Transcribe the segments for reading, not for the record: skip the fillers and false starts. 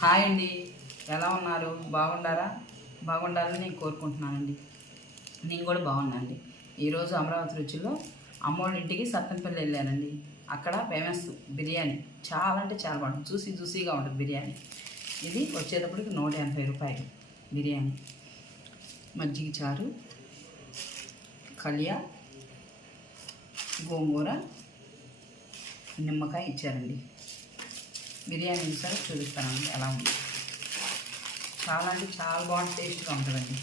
Hi అండి, ఎలా ఉన్నారు? బాగుండారా? బాగుండాలని నేను కోరుకుంటున్నానండి. నేను కూడా బాగున్నానండి. ఈరోజు అమరావతి రుచిలో అమ్మోళ్ళ ఇంటికి సత్తెనపల్లి వెళ్ళానండి. అక్కడ ఫేమస్ బిర్యానీ చాలా అంటే చాలా బాగుంటుంది. జ్యూసీగా ఉంటుంది బిర్యానీ. ఇది వచ్చేటప్పటికి 180 రూపాయలు బిర్యానీ. మజ్జిగ చారు, కలియా, గోంగూర, నిమ్మకాయ ఇచ్చారండి. బిర్యానీ ఈసారి చూపిస్తానండి ఎలా ఉంది. చాలా అంటే చాలా బాగుంటుంది, టేస్ట్గా ఉంటుందండి.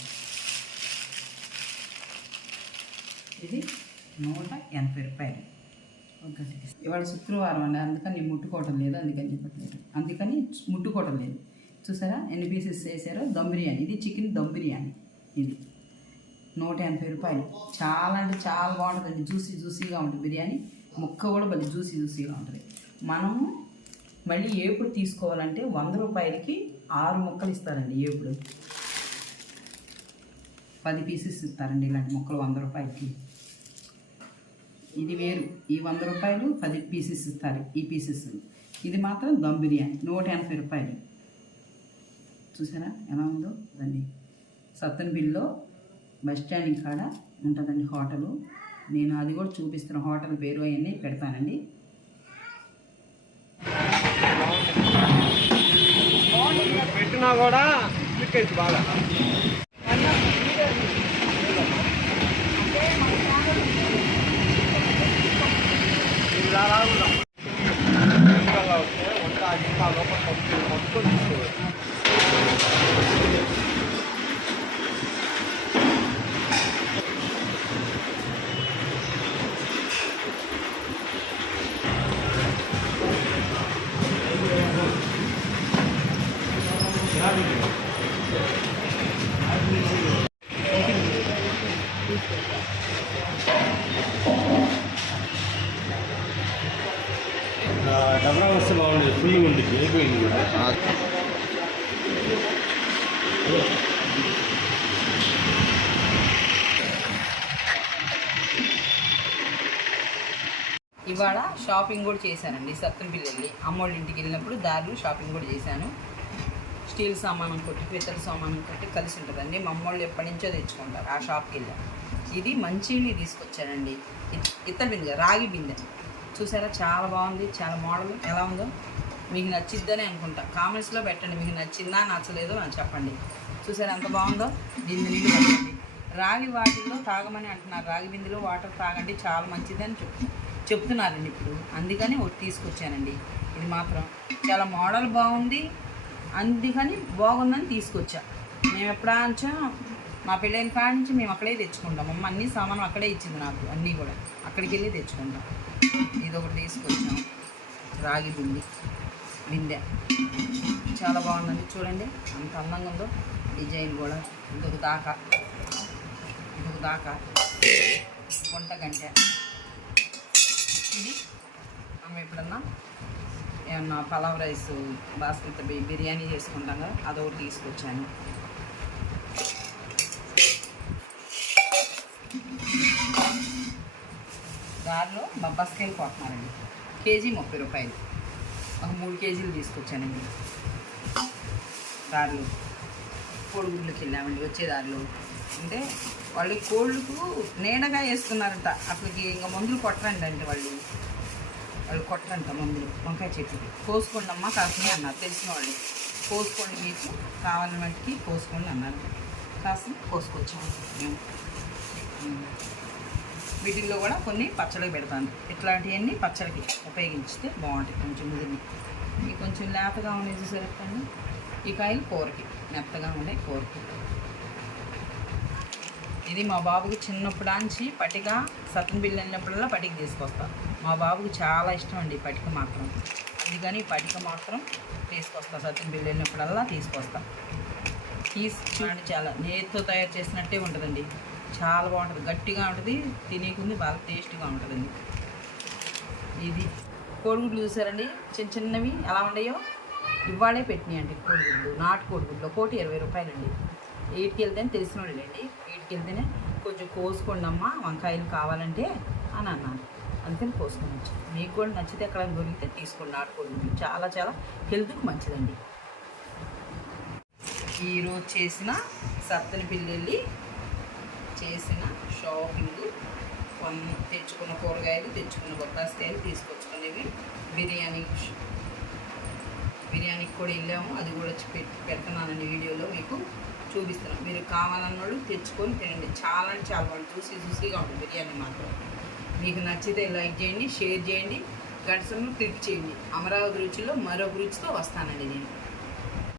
ఇది 180 రూపాయలు. ఇవాళ శుక్రవారం అండి, అందుకని ముట్టుకోవటం లేదు, అందుకని ముట్టుకోవటం లేదు. చూసారా ఎన్ని పీసెస్ వేసారో? దమ్ బిర్యానీ. ఇది చికెన్ దమ్ బిర్యానీ. ఇది 180 రూపాయలు. చాలా అంటే చాలా బాగుంటుందండి. జ్యూసీగా ఉంటుంది బిర్యానీ. ముక్క కూడా భలే జ్యూసీగా ఉంటుంది. మనము మళ్ళీ ఏపుడు తీసుకోవాలంటే 100 రూపాయలకి 6 ముక్కలు ఇస్తారండి. ఏపుడు 10 పీసెస్ ఇస్తారండి. ఇలాంటి ముక్కలు 100 రూపాయలకి. ఇది వేరు. ఈ 100 రూపాయలు 10 పీసెస్ ఇస్తారు. ఈ పీసెస్. ఇది మాత్రం దమ్ బిర్యానీ 180 రూపాయలు. చూసారా ఎలా ఉందో? దాన్ని సత్తెనపల్లిలో బస్ స్టాండింగ్ కాడ ఉంటుందండి హోటలు. నేను అది కూడా చూపిస్తున్న హోటల్ పేరు అవన్నీ పెడతానండి. పెట్టినా కూడా క్లిక్ అయితే బాగా డబ్బా వస్తే బాగుండేది. ఫుల్ ఉంది, అయిపోయింది కూడా. ఇవాళ షాపింగ్ కూడా చేశానండి. సత్తెనపల్లి వెళ్ళి అమ్మోళ్ళ ఇంటికి వెళ్ళినప్పుడు దారిలో షాపింగ్ కూడా చేశాను. స్టీల్ సామానం కొట్టి, పిత్తల సామానం కొట్టి కలిసి ఉంటుందండి. మా అమ్మోళ్ళు ఎప్పటి నుంచో తెచ్చుకుంటారు. ఆ షాప్కి వెళ్ళాను. ఇది మంచినీళ్ళు తీసుకొచ్చానండి. ఇత్తడి బిందె, రాగి బిందె. చూసారా చాలా బాగుంది. చాలా మోడల్ ఎలా ఉందో మీకు నచ్చిద్దని అనుకుంటా. కామెంట్స్లో పెట్టండి, మీకు నచ్చిందా నచ్చలేదో అని చెప్పండి. చూసారా ఎంత బాగుందో? దీన్ని నీళ్ళు పెట్టండి. రాగి వాటిల్లో తాగమని అంటున్నారు. రాగి బిందెలో వాటర్ తాగండి, చాలా మంచిదని చెప్తున్నారండి ఇప్పుడు. అందుకని ఒకటి తీసుకొచ్చానండి. ఇది మాత్రం చాలా మోడల్ బాగుంది, అందుకని బాగుందని తీసుకొచ్చా. మేము ఎప్పుడాంచో మా పెళ్ళైన కాడి నుంచి మేము అక్కడే తెచ్చుకుంటాం. అమ్మ అన్ని సామాను అక్కడే ఇచ్చింది నాకు. అన్నీ కూడా అక్కడికి వెళ్ళి తెచ్చుకుంటాం. ఇది ఒకటి తీసుకొచ్చాం. రాగి బిందె చాలా బాగుందండి. చూడండి అంత అందంగా ఉందో. డిజైన్ కూడా ఇదొక దాకా వంట గంటె. ఇది మనం ఎప్పుడన్నా ఏమన్నా పలావ్ రైస్, బాస్మతి బిర్యానీ చేసుకుంటాం కదా, అదొకటి తీసుకొచ్చాను. దారిలో బొబ్బాస్కాయలు కొట్టినారండి. కేజీ 30 రూపాయలు. ఒక 3 కేజీలు తీసుకొచ్చానండి. దారిలో కోడిగుడ్లకి వెళ్ళామండి. వచ్చే దారిలో అంటే వాళ్ళు కోళ్ళకు నీడగా వేస్తున్నారంట. అసలుకి ఇంకా మందులు కొట్టరండి. అంటే వాళ్ళు కొట్టరంట మందులు. వంకాయ చెట్టుకి కోసుకోండి అమ్మ కాసిన అన్నారు. తెలిసిన వాళ్ళు కోసుకోండి, మీకు కావాలని వాటికి కోసుకోండి అన్నారు. కాసిన కోసుకొచ్చాము మేము. వీటిల్లో కూడా కొన్ని పచ్చడికి పెడతాను. ఇట్లాంటివన్నీ పచ్చడికి ఉపయోగించితే బాగుంటాయి. కొంచెం ముదిరి ఇవి కొంచెం లేతగా ఉండేది చూసేటండి. ఈ కాయలు కూరకి, మెత్తగా ఉండే కూరకి. ఇది మా బాబుకి చిన్నప్పుడాంచి పటిక, సత్తెనపల్లి వెళ్ళినప్పుడల్లా పటిక తీసుకొస్తాను. మా బాబుకి చాలా ఇష్టం అండి పటిక మాత్రం. అందుకని పటిక మాత్రం తీసుకొస్తా. సత్తెనపల్లి వెళ్ళినప్పుడల్లా తీసుకొస్తా. చూడండి చాలా నేతితో తయారు చేసినట్టే ఉంటుందండి. చాలా బాగుంటుంది, గట్టిగా ఉంటుంది, తినేకుంది బాగా టేస్ట్గా ఉంటుందండి. ఇది కోడిగుడ్లు చూసారండి, చిన్నవి ఎలా ఉన్నాయో. ఇవాళే పెట్టినాయి అండి కోడిగుడ్లు. నాటు కోడిగుడ్లు ఒకటి 20 రూపాయలండి. వీటికి వెళ్తేనే తెలిసిన వాళ్ళండి. వీటికి వెళ్తేనే కొంచెం కోసుకోండి అమ్మ, వంకాయలు కావాలంటే అని అన్నాను. అందుకని కోసుకొని వచ్చాను. మీకు కూడా నచ్చితే ఎక్కడ దొరికితే తీసుకోండి. నాటు కోడిగుడ్లు చాలా చాలా హెల్త్కి మంచిదండి. ఈరోజు చేసిన సత్తెనపల్లి వెళ్ళి చేసిన షాపింగ్ తెచ్చుకున్న కూరగాయలు, తెచ్చుకున్న బొప్పాసకాయలు, తీసుకొచ్చుకునేవి బిర్యానీకి కూడా వెళ్ళాము. అది కూడా పెడుతున్నానండి వీడియోలో మీకు చూపిస్తున్నాం. మీరు కావాలన్నోళ్ళు తెచ్చుకొని తినండి. చాలా అంటే చాలా బాగుంటుంది. జ్యూసీగా ఉంటుంది బిర్యానీ మాత్రం. మీకు నచ్చితే లైక్ చేయండి, షేర్ చేయండి, గంటను క్లిక్ చేయండి. అమరావతి రుచిలో మరొక రుచితో వస్తానండి నేను.